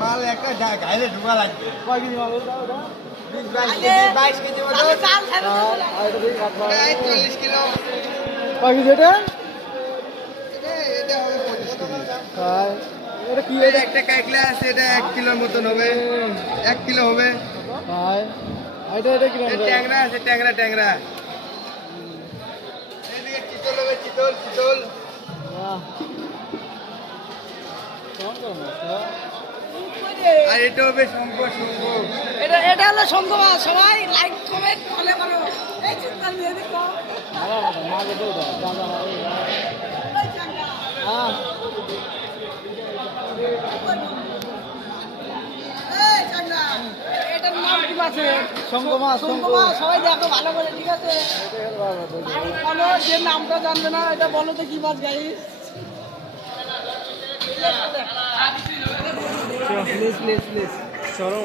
মাল একটা গাইলে ঢুকা লাগবে। কয় কেজি মাল বাইশ কেজি বাইশ কেজি এটা কি? এটা একটা কাইকলা আছে এটা এক কিলোর মতন হবে। এক কিলো হবে। আর এটা এটা কি নাম ট্যাংরা আছে ট্যাংরা ট্যাংরা। এদিকে চিতল হবে চিতল চিতল? আর এটা হবে শঙ্খ শঙ্খ এটা এটা হলো সংঘবাদ সবাই লাইক কমেন্ট ফলো করো। এই চিন্তা নিয়ে দেখো ভালো ভালো, মাছ এটাও দাও, দাম দাম আরও দাও। হ্যাঁ, এই চাংড়া এটার কি আছে শঙ্খ মাছ, সবাই দেখো ভালো করে ঠিক আছে? তো। বলো যে নামটা জানবে না এটা বলো তো কি মাছ গাই প্লিজ প্লিজ প্লিজ চলো